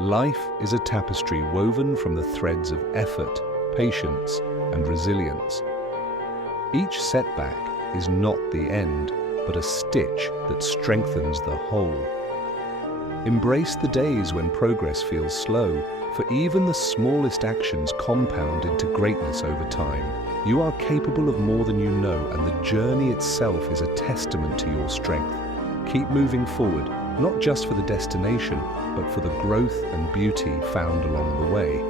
Life is a tapestry woven from the threads of effort, patience, and resilience. Each setback is not the end, but a stitch that strengthens the whole. Embrace the days when progress feels slow, for even the smallest actions compound into greatness over time. You are capable of more than you know, and the journey itself is a testament to your strength. Keep moving forward, not just for the destination, but for the growth and beauty found along the way.